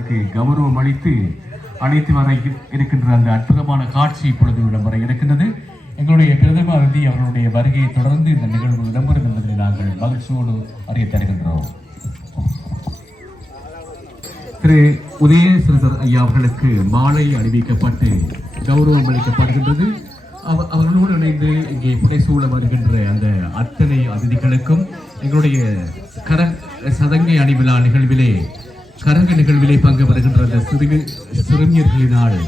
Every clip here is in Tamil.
அவர்களுக்கு கௌரவம் அளித்து அழைத்து வர இருக்கின்ற அந்த அற்புதமான காட்சி இப்பொழுது இடம்பெற இருக்கின்றது. எங்களுடைய பிரதம அதிதி அவர்களுடைய வருகையை தொடர்ந்து இந்த நிகழ்வு இடம்பெறும் என்பதை நாங்கள் மகிழ்ச்சியோடு அறிய தருகின்றோம். திரு உதயசிறர் ஐயா அவர்களுக்கு மாலை அணிவிக்கப்பட்டு கௌரவம் அளிக்கப்படுகின்றது. அவர்களோடு இணைந்து இங்கே புடைசூழ வருகின்ற அந்த அத்தனை அதிதிகளுக்கும் எங்களுடைய சதங்கை அணிவிழா நிகழ்விலே கரங்க நிகழ்விலே பங்கு வருகின்ற அந்த சிறுமியர்களினால்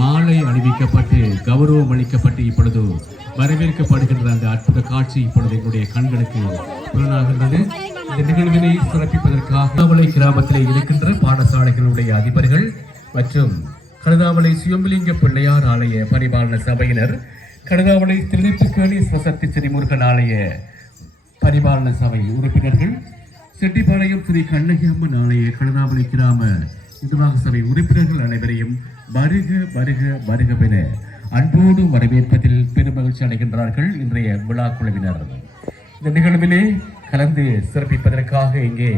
மாலை அணிவிக்கப்பட்டு கௌரவம் அளிக்கப்பட்டு இப்பொழுது வரவேற்கப்படுகின்ற அந்த அற்புத காட்சி இப்பொழுது எங்களுடைய கண்களுக்கு புலனாகின்றது. இந்த நிகழ்வினை சிறப்பிப்பதற்காக கழுதாவளை கிராமத்திலே இருக்கின்ற பாடசாலைகளுடைய அதிபர்கள் மற்றும் கழுதாவளை சுயம்பலிங்க பிள்ளையார் ஆலய பரிபாலன சபையினர், கழுதாவளை திருநெற்றுக்கேணி சிவசக்தி ஸ்ரீமுருகன் ஆலய பரிபாலன சபை உறுப்பினர்கள், செட்டிப்பாளையம் ஸ்ரீ கண்ணகி அம்மன் ஆலய கழுதாவளை கிராம நிர்வாக சபை உறுப்பினர்கள் அனைவரையும் வருக வருக வருகவென அன்போடு வரவேற்பதில் பெருமகிழ்ச்சி அடைகின்றார்கள் இன்றைய விழா குழுவினர். இந்த நிகழ்விலே கலந்து சிறப்பிப்பதற்காக இங்கே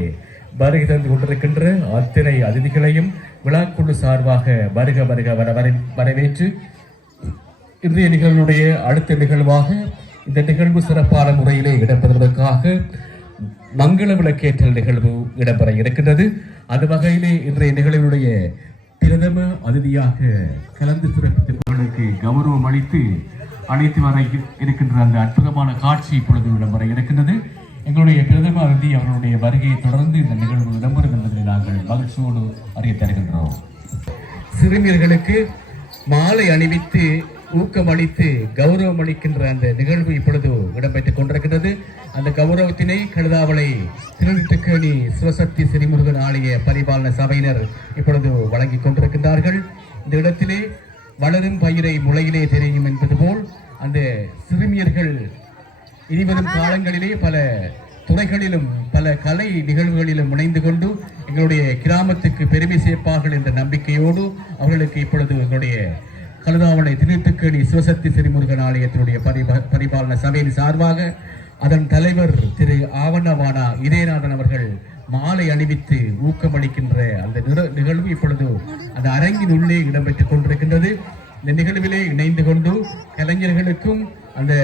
வருகை தந்து கொண்டிருக்கின்ற அத்தனை அதிதிகளையும் விழாக்குழு சார்பாக வருக வருக வரவேற்று இன்றைய நிகழ்வுடைய அடுத்த நிகழ்வாக இந்த நிகழ்வு சிறப்பான முறையிலே இடம்பெறுவதற்காக மங்கள விளக்கேற்றல் நிகழ்வு இடம்பெற இருக்கின்றது. அது வகையிலே இன்றைய நிகழ்வுடைய பிரதம அதிதியாக கலந்து சிறப்பித்தவர்களுக்கு கௌரவம் அளித்து அழைத்து வர இருக்கின்ற அந்த அற்புதமான காட்சி இப்பொழுது இடம்பெற இருக்கின்றது. எங்களுடைய பிரதம அதிதி அவர்களுடைய வருகையை தொடர்ந்து இந்த நிகழ்வு இடம்பெறும் என்பதை நாங்கள் மகிழ்ச்சியோடு அறிய தருகின்றோம். சிறுமியர்களுக்கு மாலை அணிவித்து ஊக்கமளித்து கௌரவம் அளிக்கின்ற அந்த நிகழ்வு இப்பொழுது இடம்பெற்றுக் கொண்டிருக்கின்றது. அந்த கௌரவத்தினை கழுதாவளை திருநெற்றுக்கேணி சிவசக்தி ஸ்ரீமுருகன் ஆலய பரிபாலன சபையினர் இப்பொழுது வழங்கிக் கொண்டிருக்கின்றார்கள். இந்த இடத்திலே வளரும் பயிரை முளையிலே தெரியும் என்பது போல் அந்த சிறுமியர்கள் இனிவரும் காலங்களிலே பல துறைகளிலும் பல கலை நிகழ்வுகளிலும் இணைந்து கொண்டு எங்களுடைய கிராமத்துக்கு பெருமை சேர்ப்பார்கள் என்ற நம்பிக்கையோடு அவர்களுக்கு இப்பொழுது எங்களுடைய கழுதாவளை திருநெற்றுக்கேணி சிவசக்தி ஸ்ரீமுருகன் ஆலயத்தினுடைய பரிபாலன சபையின் சார்பாக அதன் தலைவர் திரு ஆவணவானா இதயநாதன் அவர்கள் மாலை அணிவித்து ஊக்கமளிக்கின்ற அந்த நிகழ்வு இப்பொழுது அந்த அரங்கின் உள்ளே இடம்பெற்றுக் கொண்டிருக்கின்றது. இந்த நிகழ்விலே இணைந்து கொண்டு கலைஞர்களுக்கும் அந்த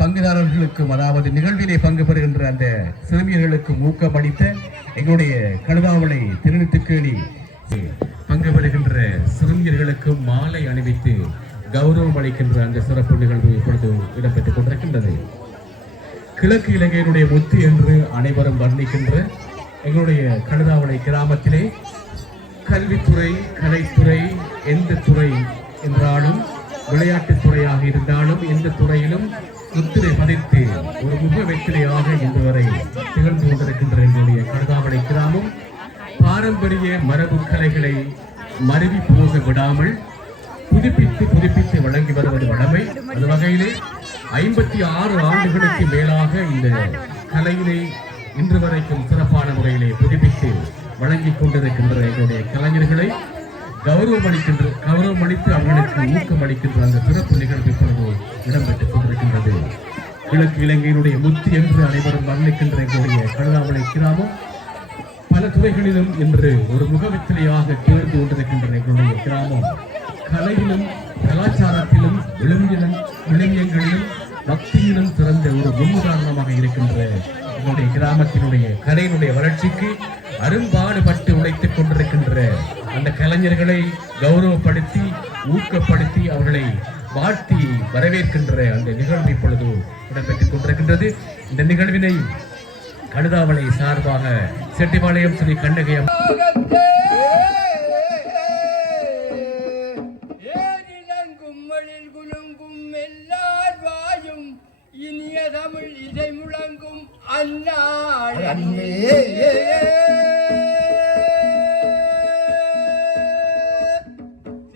பங்குதாரர்களுக்கும், அதாவது நிகழ்விலே பங்கு பெறுகின்ற அந்த சிறுமியர்களுக்கும் ஊக்கமளித்த எங்களுடைய கழுதாவளை திருநெற்றுக்கேணி பங்கு பெறுகின்ற சிறுமியர்களுக்கும் மாலை அணிவித்து கௌரவம் அளிக்கின்ற அந்த சிறப்பு நிகழ்வு இப்பொழுது இடம்பெற்றுக் கொண்டிருக்கின்றது. கிழக்கு இலங்கையினுடைய முத்து என்று அனைவரும் வர்ணிக்கின்ற எங்களுடைய கழுதாவளை கிராமத்திலே கல்வித்துறை, கலைத்துறை, எந்த துறை என்றாலும், விளையாட்டுத் துறையாக இருந்தாலும் எந்த துறையிலும் முத்திரை பதித்து ஒரு முக வெற்றிலையாக இன்று வரை திகழ்ந்து கொண்டிருக்கின்ற எங்களுடைய கழுதாவளை கிராமம் பாரம்பரிய மரபு கலைகளை மருவி போக விடாமல் புதுப்பித்து வழங்கி வருவது வழமை. அந்த வகையிலே 56 ஆண்டுகளுக்கு மேலாக இந்த கலையினை இன்று வரைக்கும் சிறப்பான முறையிலே புதுப்பித்து வழங்கிக் கொண்டிருக்கின்ற எங்களுடைய கலைஞர்களை கௌரவம் அளித்து அவர்களுக்கு ஊக்கம் அளிக்கின்ற அந்த சிறப்பு நிகழ்வு இப்பொழுது இடம்பெற்றுக் கொண்டிருக்கின்றது. கிழக்கு இலங்கையினுடைய முத்து என்று அனைவரும் வர்ணிக்கின்ற எங்களுடைய கழுதாவளை கிராமம் பல துறைகளிலும் இன்று ஒரு முகவெற்றிலையாக தேர்ந்து கொண்டிருக்கின்ற எங்களுடைய கிராமம் கலையிலும் கலாச்சாரத்திலும் விழுமியங்களிலும் பக்தியிலும் சிறந்த ஒரு முன்னுதாரணமாக இருக்கின்ற எங்களுடைய கிராமத்தினுடைய கலையினுடைய வளர்ச்சிக்கு அரும்பாடுபட்டு உழைத்துக் கொண்டிருக்கின்ற அந்த கலைஞர்களை கௌரவப்படுத்தி ஊக்கப்படுத்தி அவர்களை வாழ்த்தி வரவேற்கின்ற அந்த நிகழ்வு இப்பொழுது இடம்பெற்றுக் கொண்டிருக்கின்றது. இந்த நிகழ்வினை கழுதாவளை சார்பாக செட்டிப்பாளையம் ஸ்ரீ கண்ணகி இனிய தமிழ் இசை முழங்கும் அண்ணாள்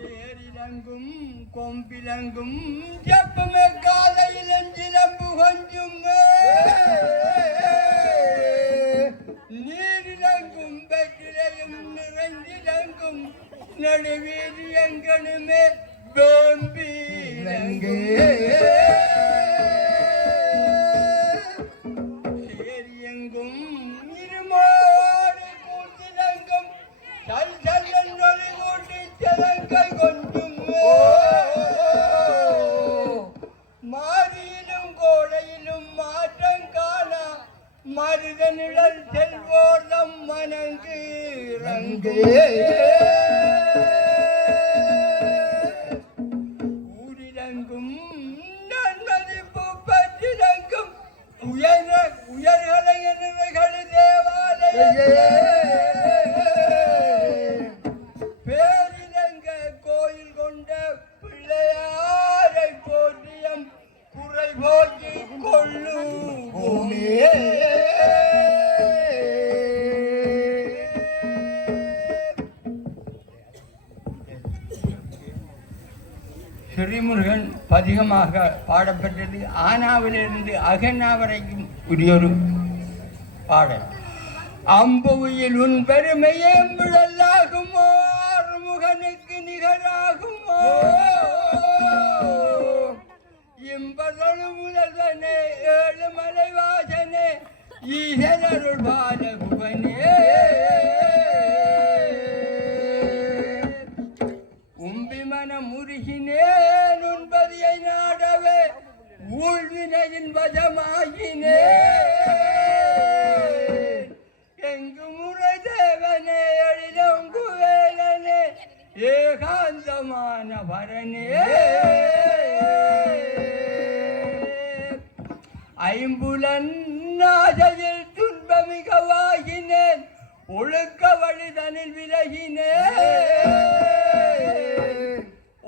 தேரிலங்கும் கொம்பிலங்கும் செப்பமே காலையில் நம்பு கொஞ்சும் நீரிலங்கும் வெற்றிலையும் நிறைந்திலங்கும் நடுவீரியங்களுமே வேம்பிலங்கே சேரியங்கும் இருமோடு கூட்டிலங்கும் செல்லொலி கூட்டி செலங்கை கொஞ்சும் மாரியிலும் கோடையிலும் மாற்றம் காண மருத நிழல் செல்வோர்தம் மனங்கு ரங்கு ஊரிலங்கும் நன்மதிப்பு பற்றிலங்கும் உயர்களை தேவாலய பேரிலங்க கோயில் கொண்ட பிள்ளையாரை போற்றியம் குறை போக்கி கொள்ளுவோமே. ஸ்ரீமுருகன் பதிகமாக பாடப்பட்டது ஆனாவிலிருந்து அகன்னா வரைக்கும் உரியொரு பாடல். அம்புவியில் உன் பெருமையே முழலாகுமோ முகனுக்கு நிகராகுமோ இம்பதொழு முதல்வனே ஏழு மலைவாசனே ஈசனருள் பாலகுவனே உம்பிமன முருகினேன் உன்பதியை நாடவே ஊழ்வினையின் வசமாகினே எங்கு முறை தேவனே எழிலொங்கு வேலனே ஏகாந்தமான பரனே ஐம்புலன் நாசையில் துன்பமிகவாகினேன் ஒழுக்க வழிதனில் விலகினேன்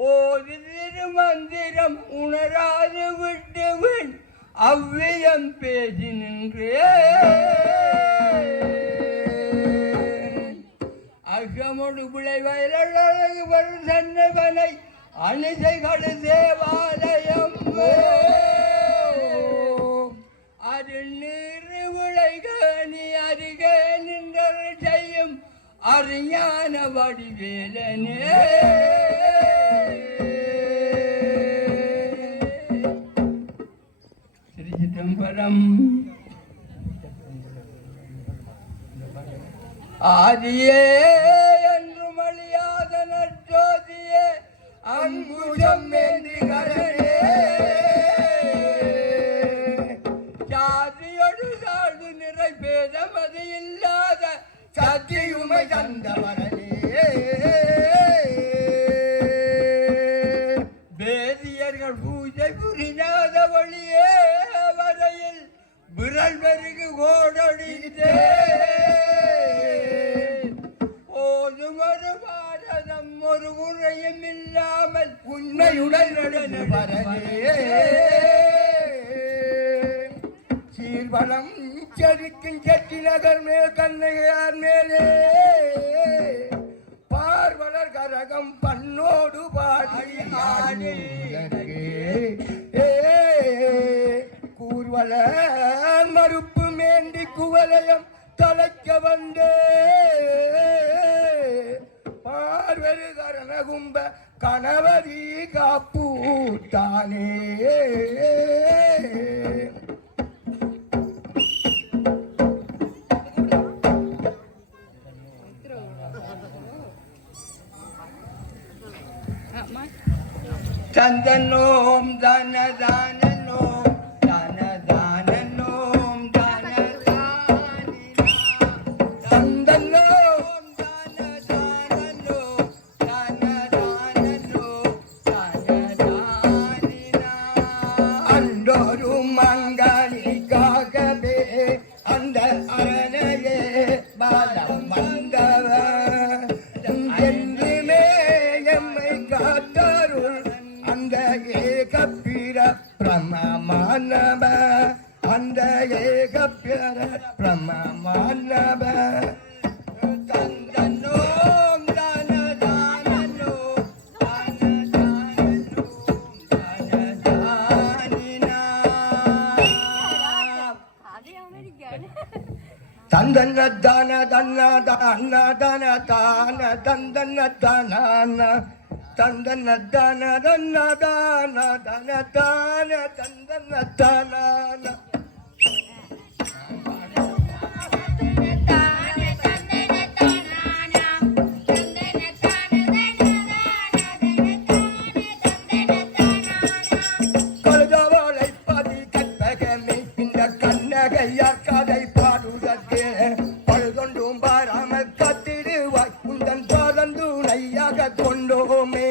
ஓது திருமந்திரம் உணராது விட்டுவின் அவ்வியம் பேசி நின்றே அகமொடு விளைவயலழகு வரும் சன்னவனை அணிசைகள் தேவாலயம் அருள் நீர் விளைகணி அருகே நின்றர் செய்யும் அறிஞான வடிவேலனே திருச்சிதம்பரம் ஆதியே என்றும் அழியாத நற்சோதியே அங்குஜம் மேந்திகரனே சாதியொடு சாழ்வு நிறை பேதம் அது இல்லாத சத்தியுமை தந்தவரனே வேதியர்கள் பூஜை புரியாத வழியே வரையில் விரல் பெருகு கோடொழித்தே ஓதுமொரு பாரதம் ஒரு குறையும் இல்லாமல் உண்மையுடன் நடந்து வரனே சீர்வளம் செருக்கும் செட்டி நகர் மேல் கண்ணையார் மேலே பார்வலர் கரகம் பண்ணோடு பாடி ஆடி கூர்வல மறுப்பு மேண்டி குவலயம் தலைக்க வந்தே பார்வரு கரண கும்ப கணவதி காப்பூத்தானே தந்தனோம் தன தானனோம் தன தானனோம் தன தந்தனோம் தன தானனோம் தன தானனோம் தன தானினா அண்டொரு மங்காளிக்காகவே அந்த அரணையே பாலம் வந்தவர் என்றுமே எம்மை காத்தருள் அந்த ஏகப்பிர பிரமமானவ அந்த ஏகப்பிர பிரமமானவ தந்தனோம் தன தானனோம் தன தானனோம் தன தானினா தந்தன தான தன்ன தான தன தான தந்தன தான தந்தன தான தன்ன தான தன தான தந்தன தான தந்தன நாங்க கொண்டோமே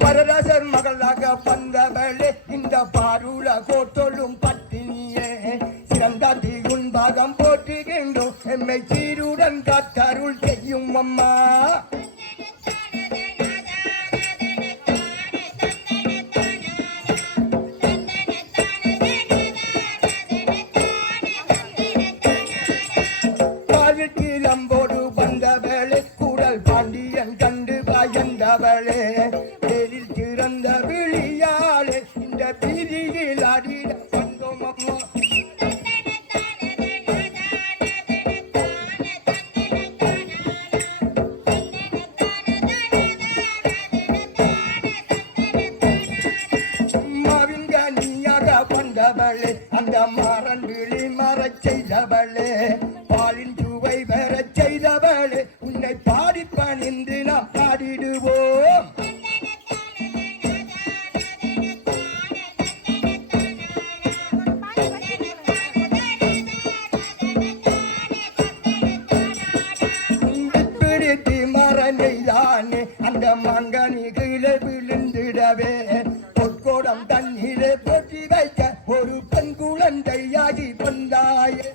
பரதசர் மகளாக வந்தவளே இந்த பாருள கோட்டொழும் பட்டினியே சிறந்த தீகுன் பாகம் போற்றுகின்றோம் எம்மை சீருடன் காத்தருள் செய்யும் அம்மா பாவிக்கிளம்போடு வந்தவளே கூடல் பாண்டியன் கண்டு பயந்தவளே பேரில் சிறந்த விழியாளே இந்த பீதியில் அடிட வந்தோம் அம்மா அம்மாவின் கனியாக வந்தவளே அந்த மாறன் விழி மறச் செய்தவளே பாலின் சுவை பெறச் செய்தவளே உன்னை பாடி பணிந்து நாம் பாடிடுவோம் பிடித்து மரணைதானே அந்த மங்கனி கீழே விழுந்திடவே பொற்கோடம் தண்ணீரை போற்றி வைக்க ஒரு பெண் குழந்தையாகி வந்தாயே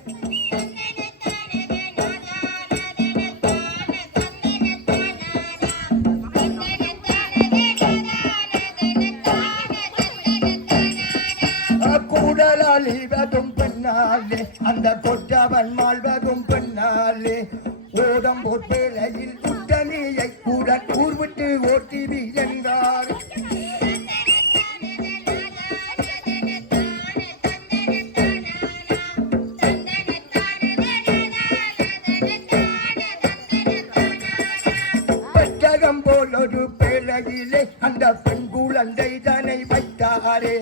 கூடலால் இவதும் பெண்ணாலே அந்த கொற்றவன் மாழ்வதும் பெண்ணாலே ஓதம்போர் பிழையில் குட்டணியை கூட கூர்விட்டு ஓட்டிவி என்றார் பெட்டகம் போல் ஒரு பிழையிலே அந்த பெண் குழந்தை தன்னை வைத்தாரே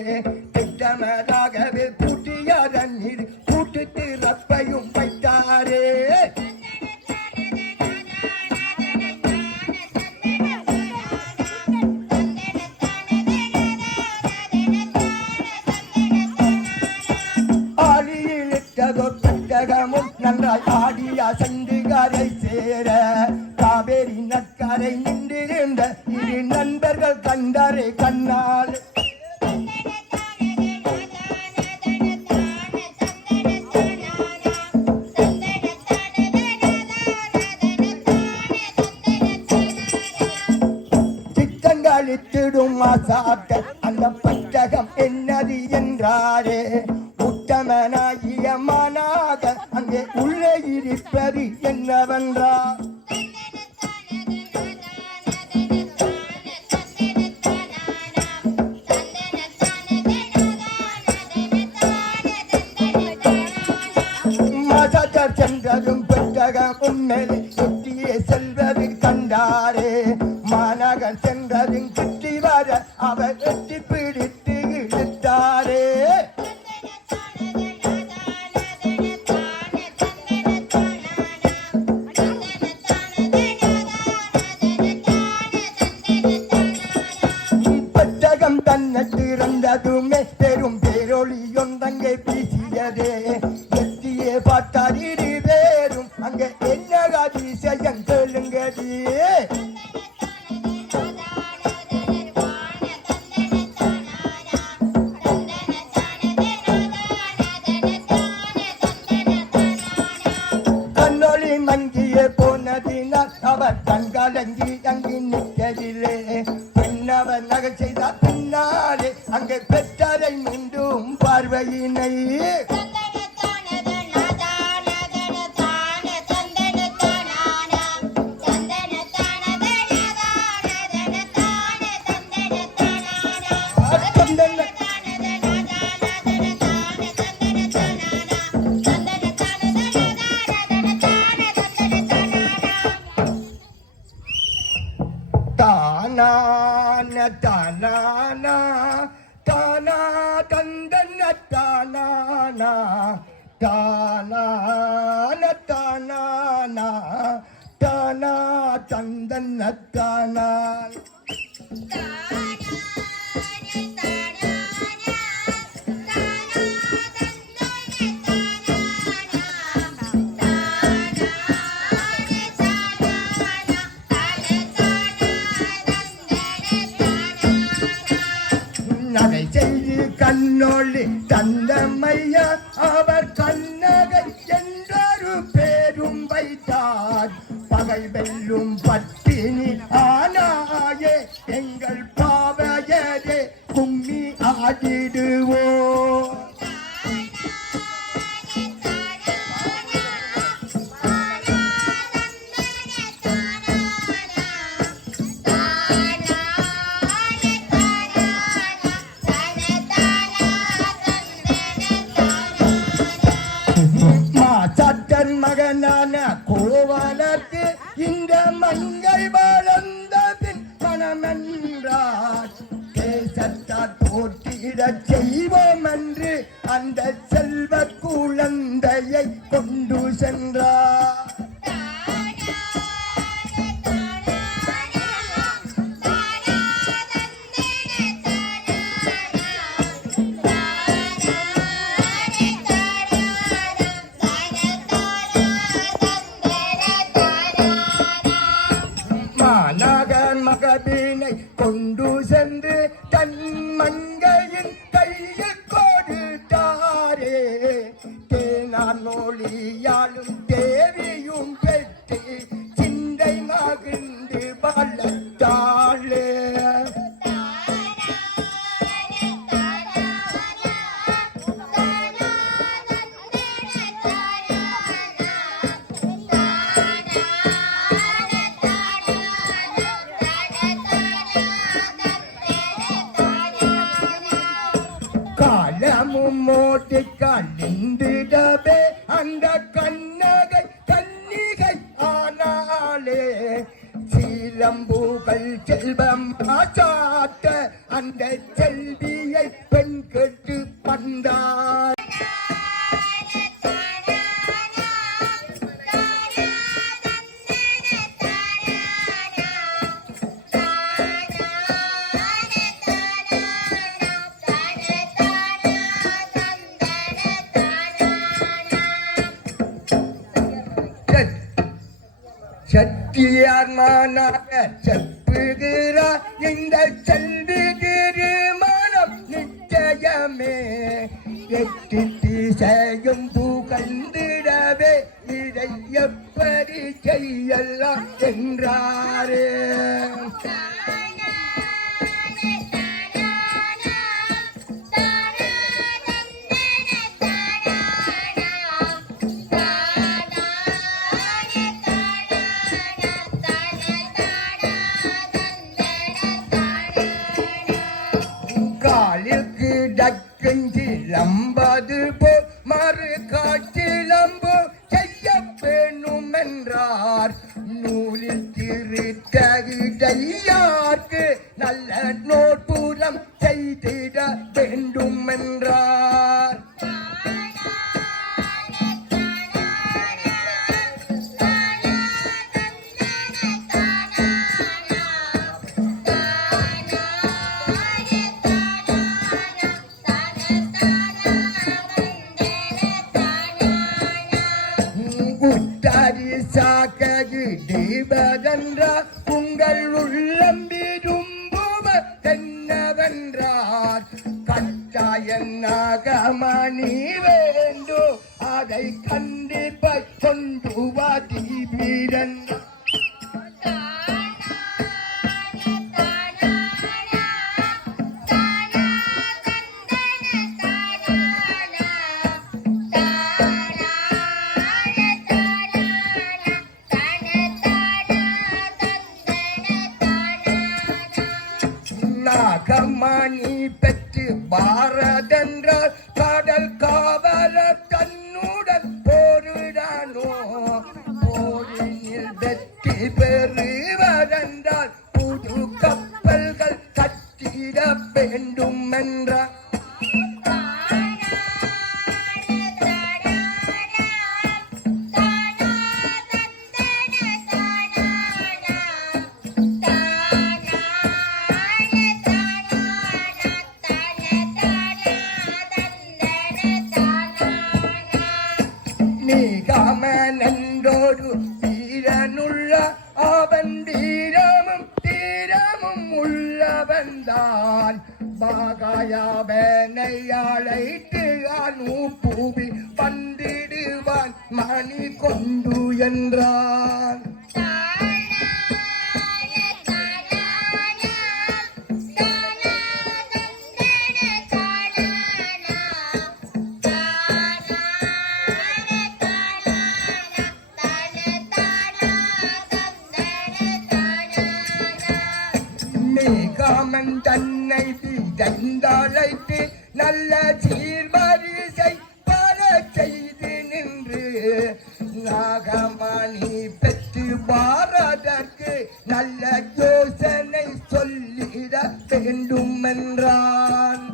திட்டமதாகவே பூட்டியார் நீர் கூட்டுத்து ரப்பையும் வைத்தாரே ஆடியில் இட்டதோ பெட்டகமும் நன்றாய் ஆடியா சண்டிகாரை சேர காவேரி நற்கரை நின்றிருந்த இரு நண்பர்கள் கண்டாரே கண்ணால் சித்தங்களித்திடும் மாசாட்ட அந்த பெட்டகம் என்னது என்றாரே உத்தமனாகிய மானாக அங்கே உள்ளே இருப்பது என்னவென்றார் மாசாட்டர் சென்றதும் பெட்டகம் உண்மையிலே சுற்றியே செல்வது கண்டாரே மாநகர் சென்றதும் சுற்றி வர அவர் எட்டி பிடித்து இழுத்தாரே பெட்டகம் தன்னை திறந்ததுமே பெரும் பேரொளி ஒன்றங்கே வீசியதே எட்டியே பார்த்தார் இரு பேரும் அங்கே என்ன அதிசயம் சொல்லுங்கடி கண்ணொளி மங்கியே போனதினால் அவர் கண்காலங்கி அங்கி நிற்கவில்லை பெண்ணவர் நகை செய்தார் பின்னாலே அங்கே பெற்றாரை மீண்டும் பார்வையினை தானான தானானா தானா தந்தன தானானா தானான தானானா தானா தந்தன தானா தானா கண்ணொளி தந்தமையா அவர் கண்ணகை என்றொரு பேரும் வைத்தார் பகை வெல்லும் பட்டினி ஆனாயே எங்கள் பாவையரே கும்மி ஆடிடுவோம். மகனான கோவலர்க்கு இந்த மங்கை வளர்ந்த பின் மனமென்றார் தேசத்தார் போட்டியிடச் செய்வோம் என்று அந்த செல்வ குழந்தையை கொண்டு சென்றார். மகவினை கொண்டு சென்று தன் மங்கையின் கையில் கொடுத்தாரே தேனார் மொழியாலும் தேவியும் பெற்று சிந்தை மகிழ்ந்து வளர்த்தாளே. காலமும் மோட்டிக்கால் நின்றுடவே அந்த கண்ணகை கன்னிகை ஆனாலே சீலம்பூகள் செல்வம் ஆசாட்ட அந்த செல்வியை பெண் கெட்டு வந்தார். சத்தியார் மானாக செப்புகிறார் இந்த செல்வி திருமணம் நிச்சயமே எட்டு திசையும் புகழ்ந்திடவே இதை எப்படி செய்யலாம் என்றாரே. காலுக்கு டக்குஞ்சிலம்பது போல் மறு காட்சிலம்பு செய்ய வேணும் என்றார். நூலில் திருத்தகுதையார்க்கு நல்ல நோட்புறம் செய்திட வேண்டும் என்றார். தீபதென்றார் உங்கள் உள்ளம் விரும்புவர் என்னவென்றார் கட்டாயனாகமணி வேண்டு அதை கண்டிப்பாய் கொண்டு வாதீபீரன். நாகமணி பெற்று பாரதென்றார் கடல் காவல தன்னுடன் போரிடானோ போரினில் வெற்றி பெறுவதென்றால் புது கப்பல்கள் கட்டிட வேண்டும் என்றார். நீகாமனோடு வீரனுள்ள அவன் வீரமும் தீரமும் உள்ளவன்தான் என்றான் பாகாயாவனை அழைத்து அனுப்புவி வந்திடுவான் மணி கொண்டு என்றான் காமன் தன்னை விதந்தழைத்து நல்ல சீர்வரிசை பல செய்து நின்று நாகமணி பெற்று வாரதற்கு நல்ல யோசனை சொல்லிட வேண்டும் என்றான்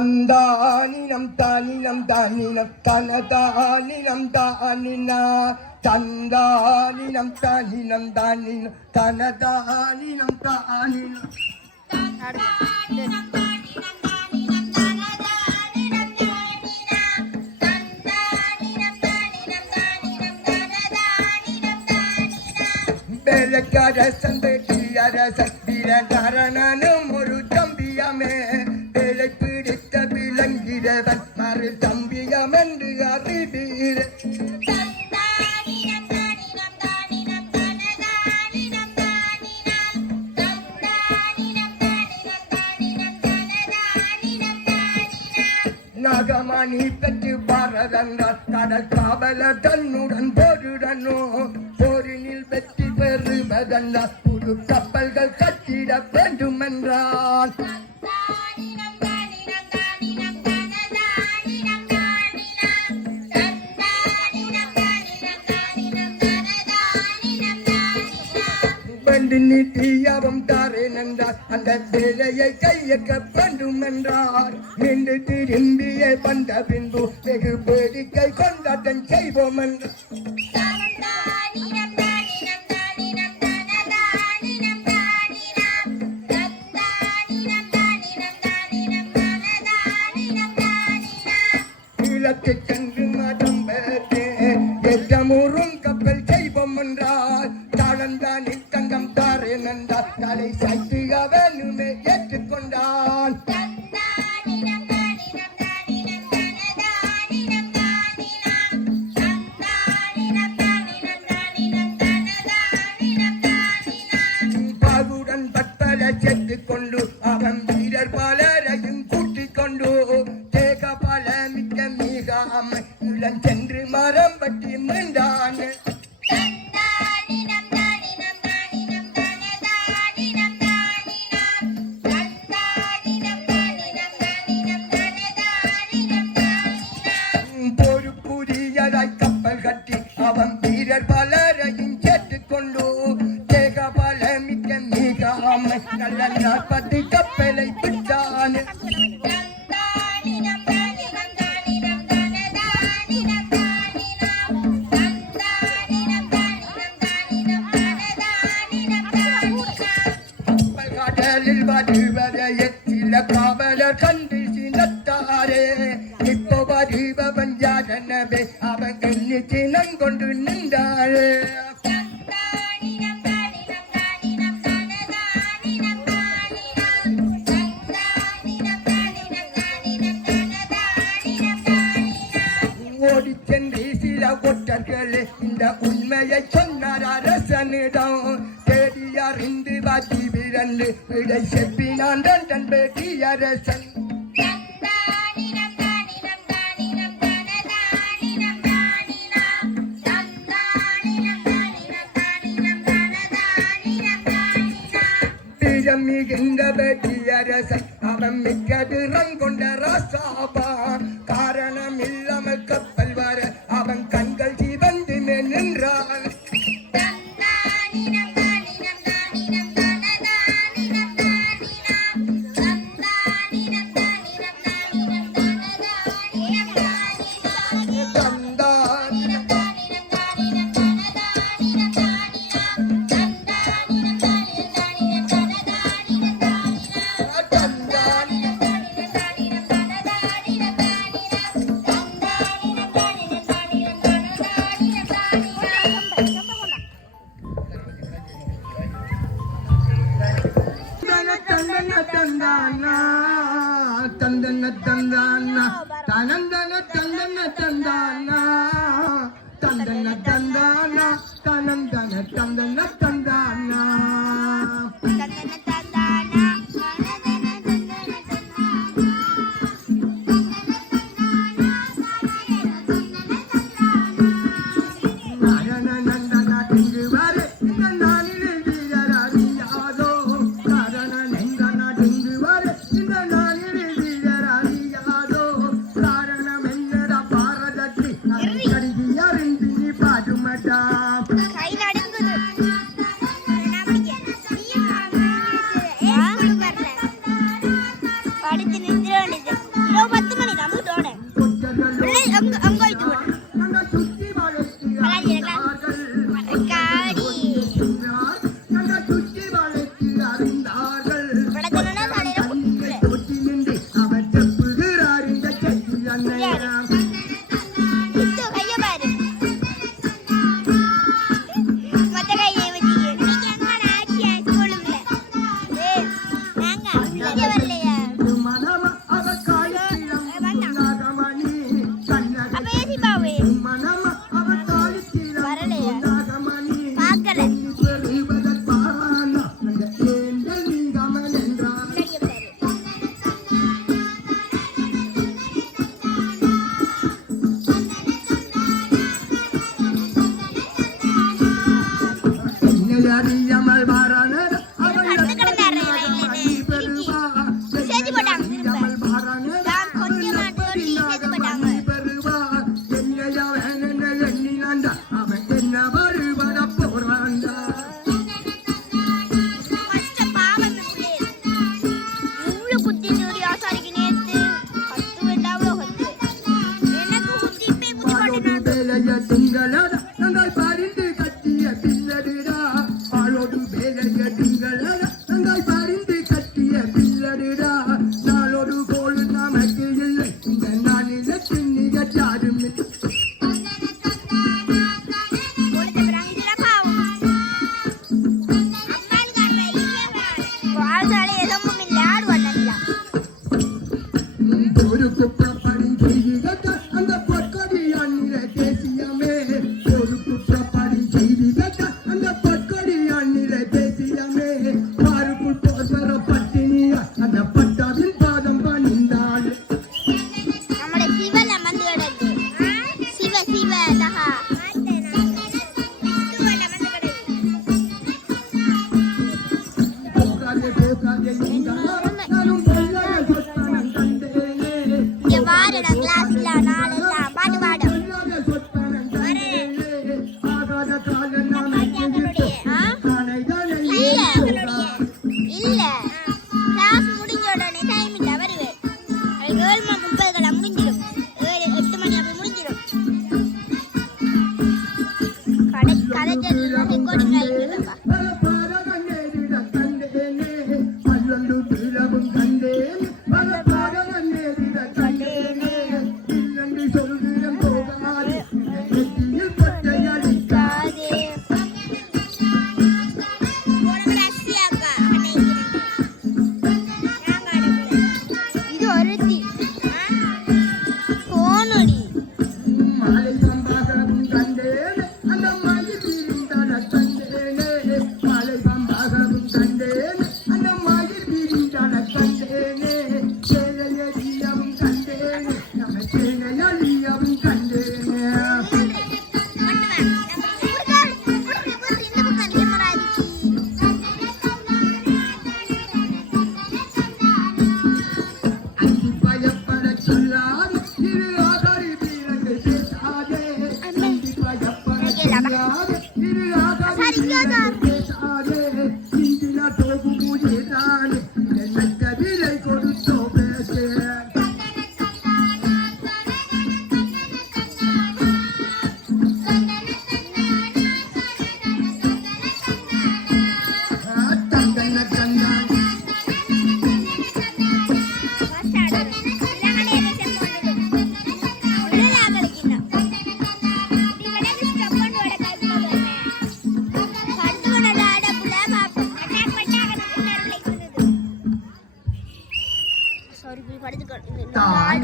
தந்தானினம் தானினம் தானினம் தனதானினம் தானினா தந்தானினம் தானினம் தானினம் தனதானினம் தானினம் அரசன் பெட்டி அரசன் வீரநரனும் ஒரு தம்பியமே வேலை பிடித்த விளங்கிறவன் மறு தம்பியம் என்று அறிவீர் நாகமணி பெற்று பாரதந்தால் கடல் காவலர் தன்னுடன் போரிடனோ போரினில் வெற்றி பெறுவதென்றால் புது கப்பல்கள் கட்டிட வேண்டும் என்றால் நீட்டியவும் தாரேன் என்றார் அந்த வேலையை கையக்க வேண்டும் என்றார் மீண்டு திரும்பிய வந்த பின்பு வெகு வேடிக்கை கொண்டாட்டம் செய்வோம் என்றார் இலக்கு சென்று மதம் பெற்றே எட்டமுறும் கப்பல் செய்வோம் என்றார் தாளந்தானி தங்கம் தாரேன் என்றார் தலை சைத்து அவனுமே ஏற்றுக்கொண்டான் பாகுடன் பற்பல செத்து கொண்டு அவன் வீரர் பலரையும் கூட்டிக் கொண்டு தேக பல மிக்க மிக அம்மை உள்ளன் சென்று மரம் பற்றி மீண்டான் கப்பல் கட்டி அவன் வீரர் பலரையும் சேர்த்துக்கொண்டு தேக பல மிக்க மிக அம்மை நல்ல 40 கப்பலை விட்டான் கடலில் வருவதை சில காவலர் கண்டு சினத்தாரே இப்போ வருபவன் யாரெனவே அவன் எண்ணி சினம் கொண்டு நின்றாரே ஓடி சென்று சில ஒற்றர்களே இந்த உண்மையை சொன்னார் அரசனிடம் தேடி அறிந்து வாசி விரண்டு விடை செப்பினான் தன் பேட்டி அரசன் மிகுந்த பேட்டி அரசன் அவன் மிக்கது ரங்கொண்ட ராசாபா காரணம் இல்லாமல் கப்பல் வர அவன் கண்கள் சிவந்து நின்றான் தந்தானா தந்தன தந்தானா தனந்தன தந்தன தந்தானா தந்தன தந்தானா தனந்தன தந்தன தந்தானா പഠിച്ചുകൊണ്ട്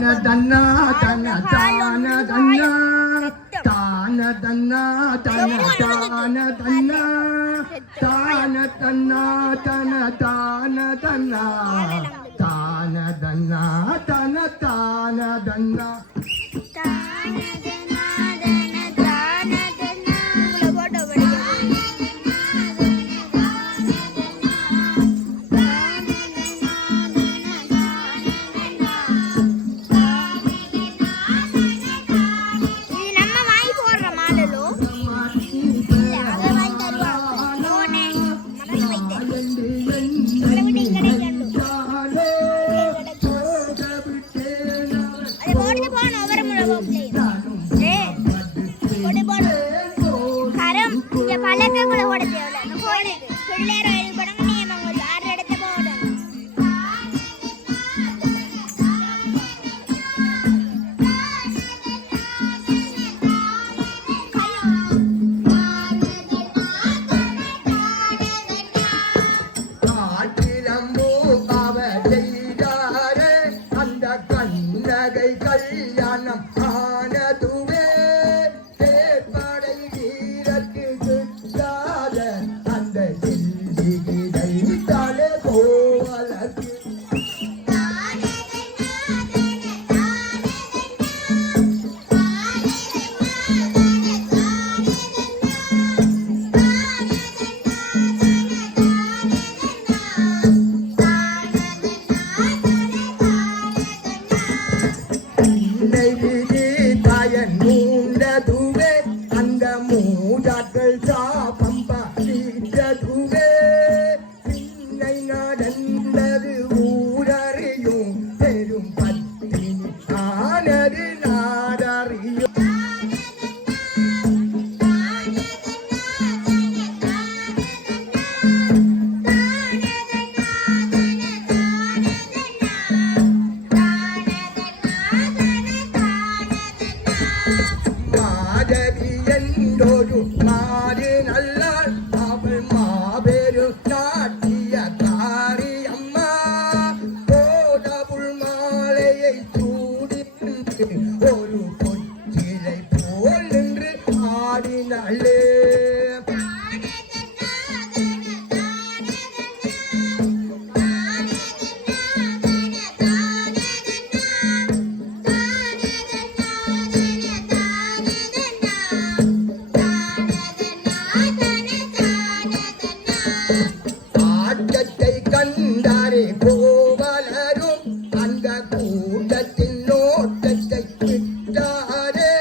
தன்னா தன தான தன்னா தான தன்னா தன தான தன்னா தான தன்னா தன தான தன்னா தான தன்னா தன தான தன்னா கல்யாணம் ஆனதுவே தேர்ப்படை வீரர்க்கு கிட்டாத அந்த சில்லிகிடை தலை போவலக்கு மூண்டதுவே அந்த மூடாக்கள் சாபம் பறித்ததுவே பின்னை நடந்தது ஊரறியும் பெரும் பத்தினி ஆனது நாடறியும் மாதவி என்றொரு மாறு நல்லாள் அவள் மாபெரு நாட்டிய காரியம்மா போதவுள் மாலையை சூடி ஒரு பொச்சிலை போல் நின்று ஆடினாளே கண்டாரே கோவலரும் அந்த கூட்டத்தின் நோட்டத்தை விட்டாரே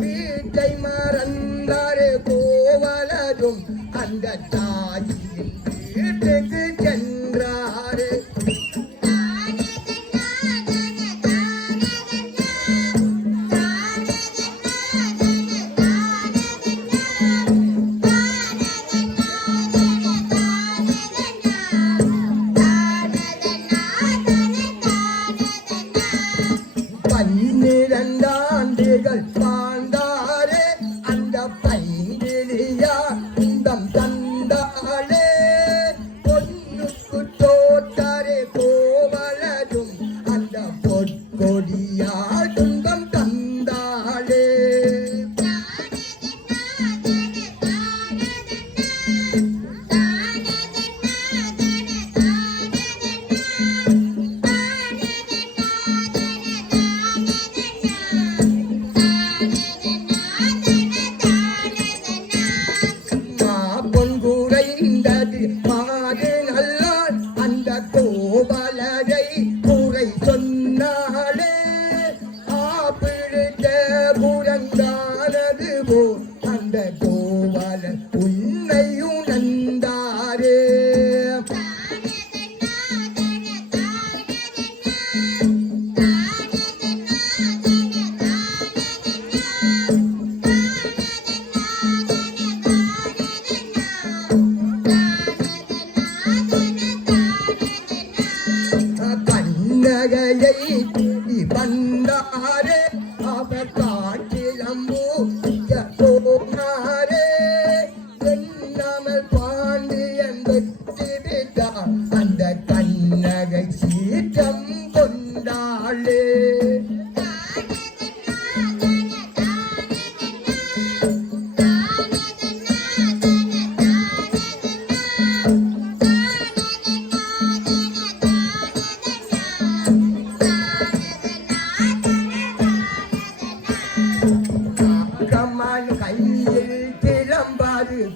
வீட்டை மறந்தாரே கோவலரும் அந்த தாயின் வீட்டுக்கு சென்றாரே பன்னிரண்டாண்டுகள் வாழ்ந்தாரே அந்த பைங்கிலியா இன்பம் தந்தாளே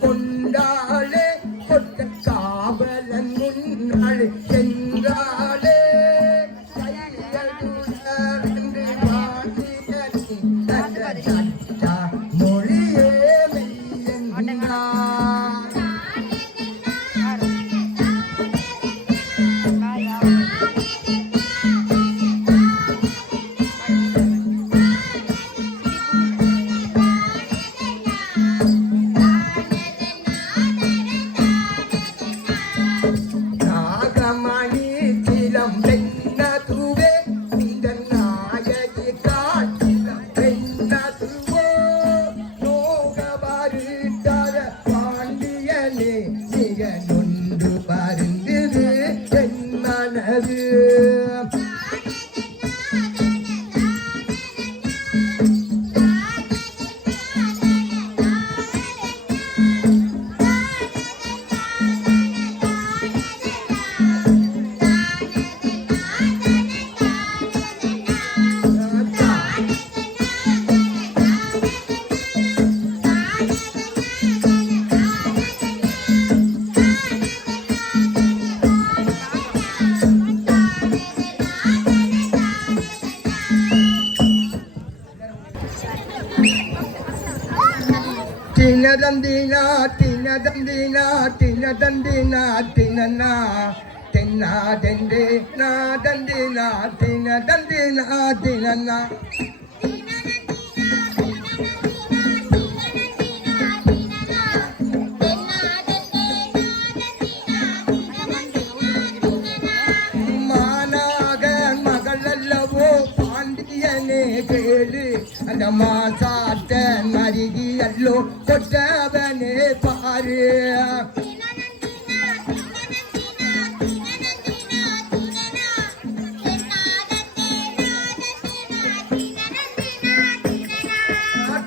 கொண்டாளே கொட்ட காவலன் முன்னாள் சென்றாளே மொழியே மெய்யென்றா Tinadandina, tinadandina, tinadandina, tinana, tinadandina, dandina, tinadandina, tinana. மானாகன் மகளல்லவோ பாண்டியனே கேளு அந்த மாசாட்ட மருகி அல்லோ கொட்டவனே பாரு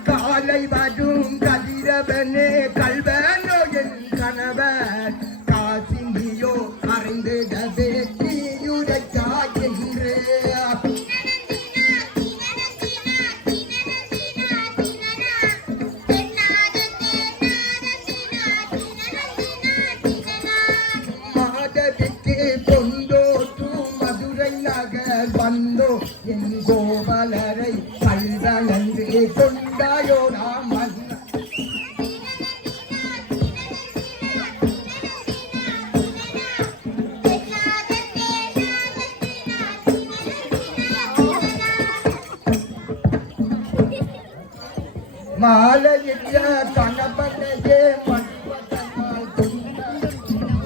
காலை வரும் கதிரவனே கல்வனோ என் கணவர் காசினியோ அறிந்திடவே தீயுரைக்கா என்றே வந்தோ என் கோவலரை கல்வனன்றே கொண்டாயோ ராமன் மாலையிட்ட கணபனையே மண்பதனால்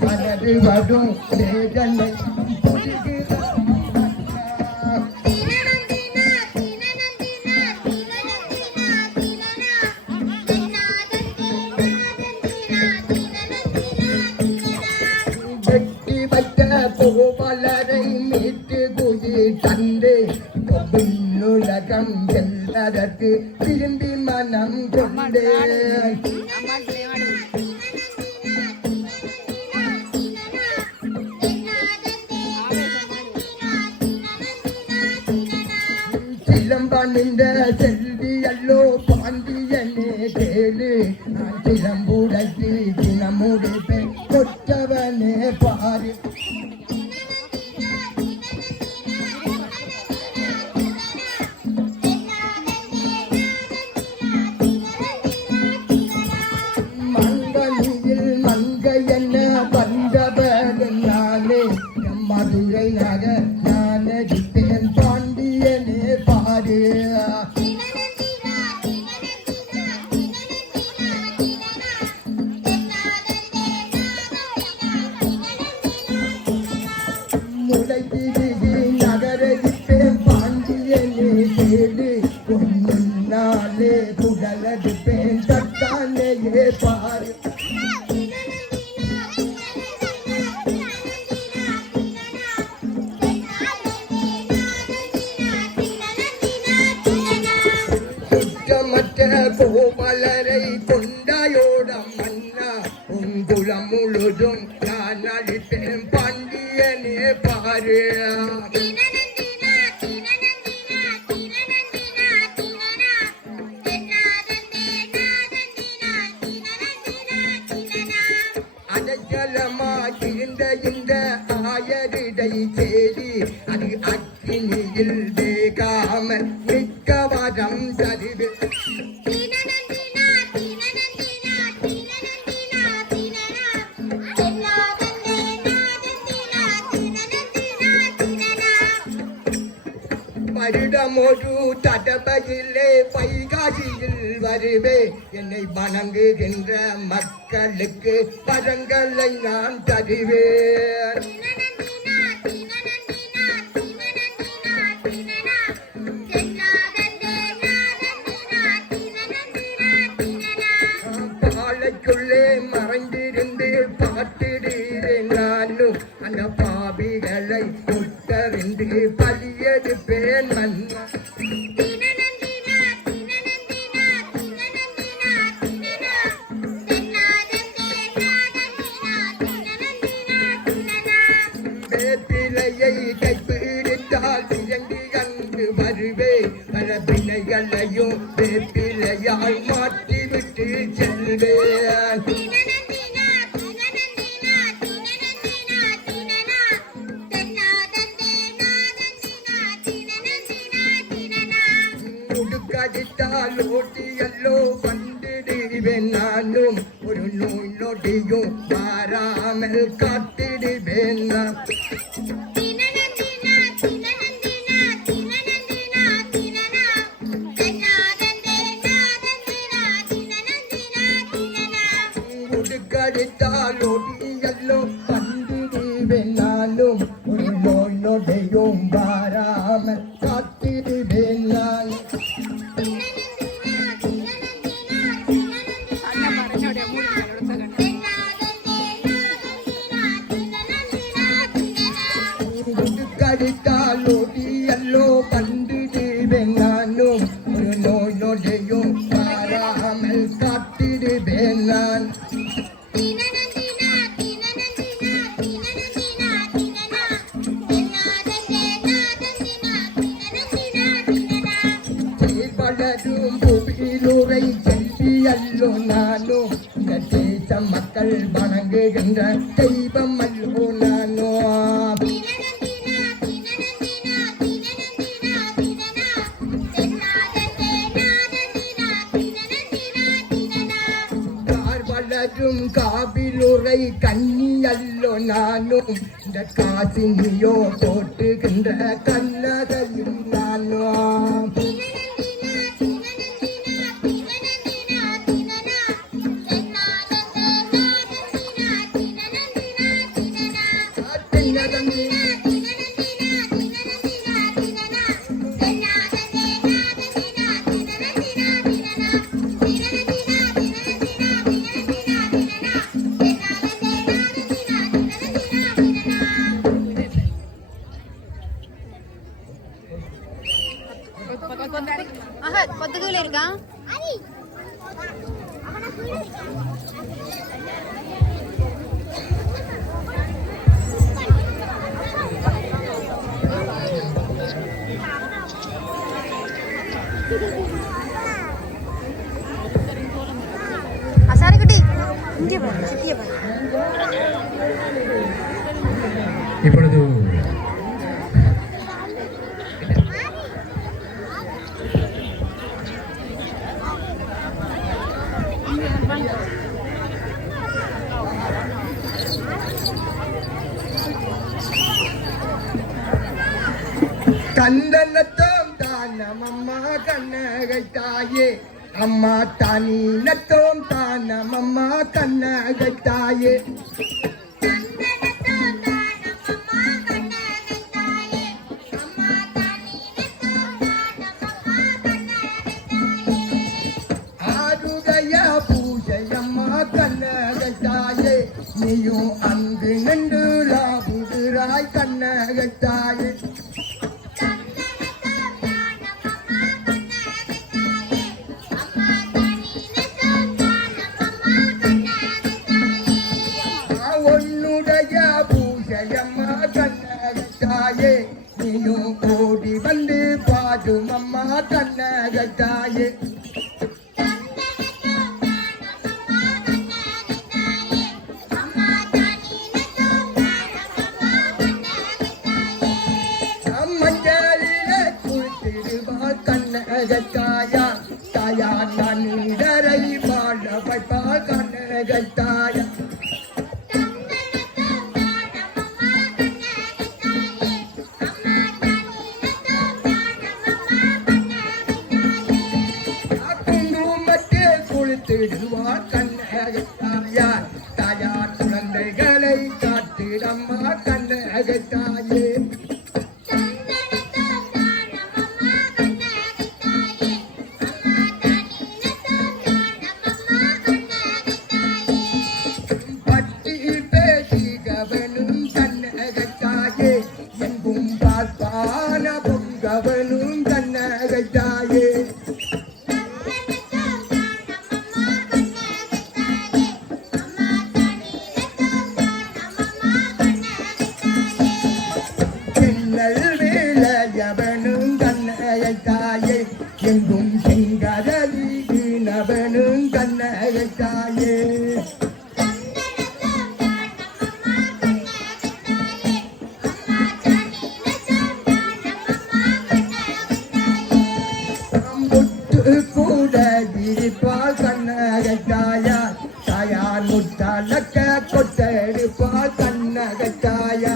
மனது வடும் வேதனை கோவலரை மீட்டு குயி தந்து உலகம் செல்வதற்கு திரும்பி மனம் கொண்டே சிலம்பணிந்த செல்வி அல்லோ பாண்டியனே கேளு சிலம்புடைக்கு தினமுடைப்பை கொற்றவனே பாரு மதுரை நகர் ஞானதித்தேன் பாண்டியனே பாரு முளைத்திருகி நகரடிப்பேன் பாண்டியனே கேளு ஒன்னாலே குடலடிப்பேன் தட்டாலேயே பாரு கோவலரை கொண்டாயோடம் மன்னா உங்குளம் முழுதும் நான் அளிப்பேன் பாண்டியனே பாரு இருந்த இந்த ஆயரிடை தேடி அது அக்கினியில் வேகாமல் மிக்க வரம் தருது. வருடமொரு தடவையிலே வைகாசியில் வருவே என்னை வணங்குகின்ற மக்களுக்கு பழங்களை நான் தருவேன். பாலைக்குள்ளே மறைந்திருந்து பார்த்திடுகிறேன் நானும் அந்த பாவிகளை புத்தறிந்து பலியெடுப்பேன் மன்னா. வேப்பிலையை கைப்பிடித்தால் இறங்கி அங்கு வருவே பல பிணைகளையும் வேப்பிலையால் மாற்றிவிட்டு செல்வேன். முடுக்கடித்தால் ஓட்டியல்லோ வந்திடுவேன் நானும் ஒரு நோய் நொடியும் மாறாமல் காத்திடுவேன் நான். முடுக்கடித்தால் ஓட்டியல்லோ வந்திடுவேன் நானும் ஒரு நோய் நொடியும் மாறாமல் காத்திடுவேன் நான். கடித்தால் ஓடியல்லோ கண்டிடுவேன் நானும் ஒரு நோய் நொடியும் மாறாமல் காத்திடுவேன் நான். வளரும் புவியிலுரை செல்வியல்லோ நானும் இந்த தேச மக்கள் வணங்குகின்ற தெய்வம் அல்லோ நானோ. வளரும் காவிலுரை கண்ணி அல்லோ நானும் இந்த காசினியோ போட்டுகின்ற கண்ணகையும் நானோ. கொத்துக்குள்ள இருக்கா? அசாரக்குட்டி இங்கே பாரு, சித்திய பாரு. இப்பொழுது கந்தனத்தோம் தானமம்மா கண்ணகை தாயே அம்மா தானீனத்தோம் தானமம்மா கண்ணகை தாயே. ஆருடைய பூஜையம்மா கண்ணகை தாயே நீயும் அங்கு நின்று ராபுகிறாய் கண்ணகை தாயே. உன்னுடைய பூஜையம்மா கண்ணகை தாயே நீயும் ஓடி வந்து பாடும் அம்மா கண்ணகை தாயே. கண்ணகத்தாயா தாயா மனிதரை வாழ வைப்பாள் கண்ணகத்தாயா குளித்திடுவார் கண்ணகத்தாயா தாயார் குழந்தைகளை காத்திடம்மா கண்ணகத்தாயே பட்டி பேசி கவனும் கண்ணகத்தாயே எங்கும் பார்ப்பான பொங்கவனும் கண்ணகத்தாயே தாயே எங்கும் செங்கடலி நவனும் கண்ணகத்தாயே முட்டு கூட விரிப்பால் கண்ணகத்தாயா தாயார் முட்டாளக்க கொட்டெடுப்பால் கண்ணகத்தாயா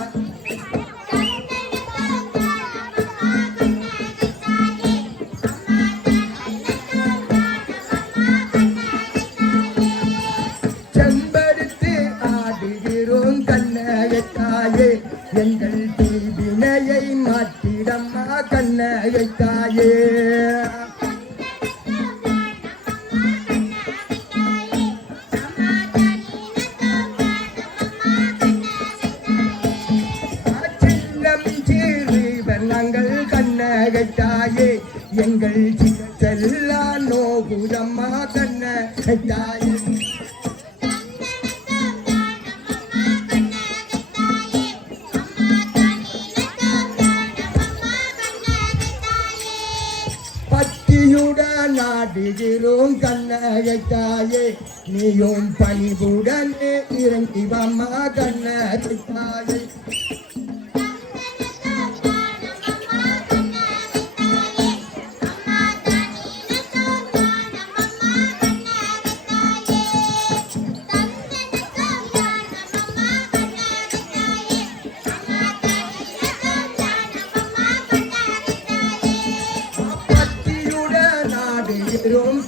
செம்படுத்து ஆடுகிறோம் கண்ணகத்தாயே எங்கள் தீவினையை மாற்றிடம்மா கண்ணகத்தாயே சின்னம் சீறி வெள்ளங்கள் கண்ணகத்தாயே எங்கள் சிற்றெல்லா நோகுதம்மா கண்ணகத்தாயே பக்தியுடன் நாடுகிறோம் கண்ணகத்தாயே நீயும் பணிவுடன் இறங்கி வம்மா கண்ணகத்தாயே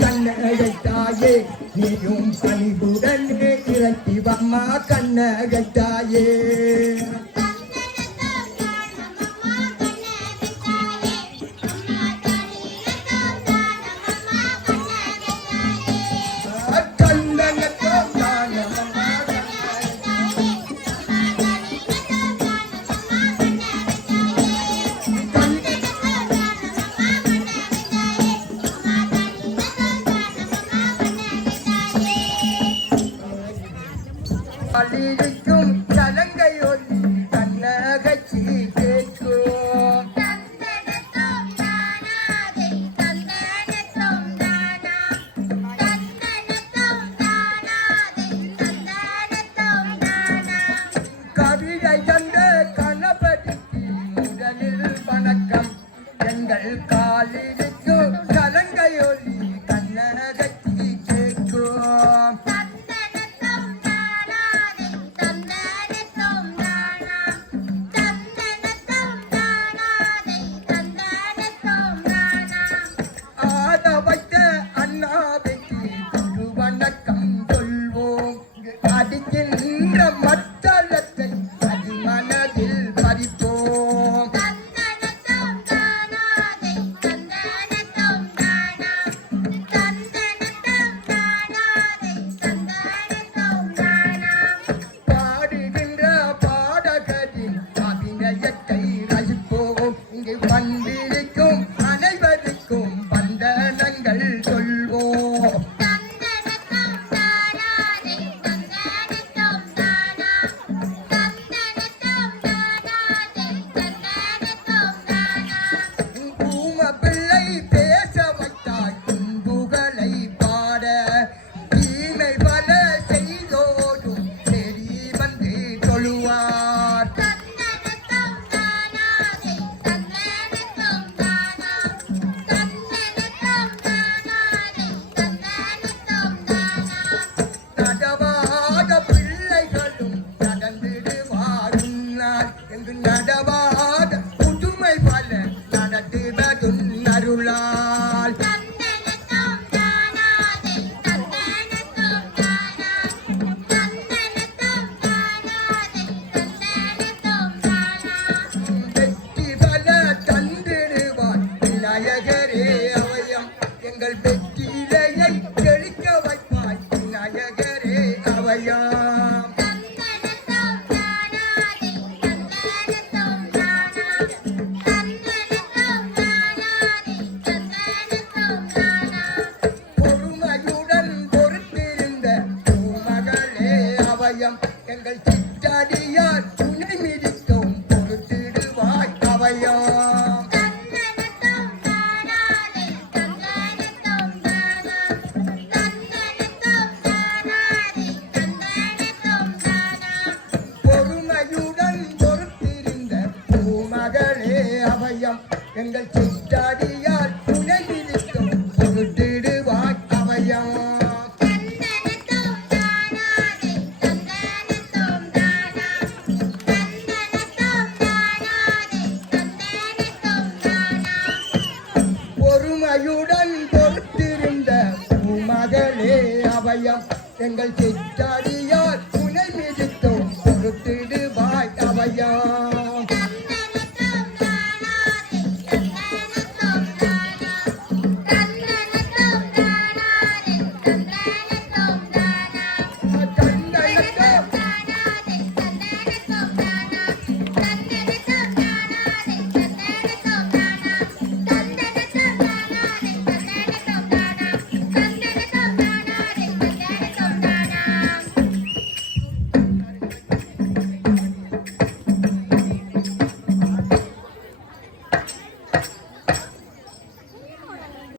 கண்ணகத்தாயே நீயும் பணிவுடன் இறக்கி வம்மா கண்ணகத்தாயே அழிக்கும் சலங்கை ஒலி கண்ணகச்சி கேட்கும் கவிதை தந்த கணபதிக்கு முதலில் வணக்கம் எங்கள் காலிருக்கும் சலங்கை ஒலி கண்ணகச்சி கேட்கும் அடிக்கின்ற மத்தளத்தை அதிமனதில் பறிப்போம் பாடுகின்ற பாடகரின் அபிநயத்தை ரசிப்போம் இங்கு வந்திருக்கும் அனைவருக்கும் வந்தனங்கள் சொல்வோம் பொறுமையுடன் பொறுத்திருந்த பூமகளே அவயம் எங்கள் சிற்றடியார் துணை மிதித்தோம் பொறுத்திடுவாய் அவயம் பொறுமையுடன் பொறுத்திருந்த பூமகளே அவயம் எங்கள் சிற்றடியார் துணை மிதித்தோம் பொறுத்திடுவாய் அவயம் பொறுமையுடன் பொறுத்திருந்த பூமகளே அவயம் எங்கள் சிற்றடியார்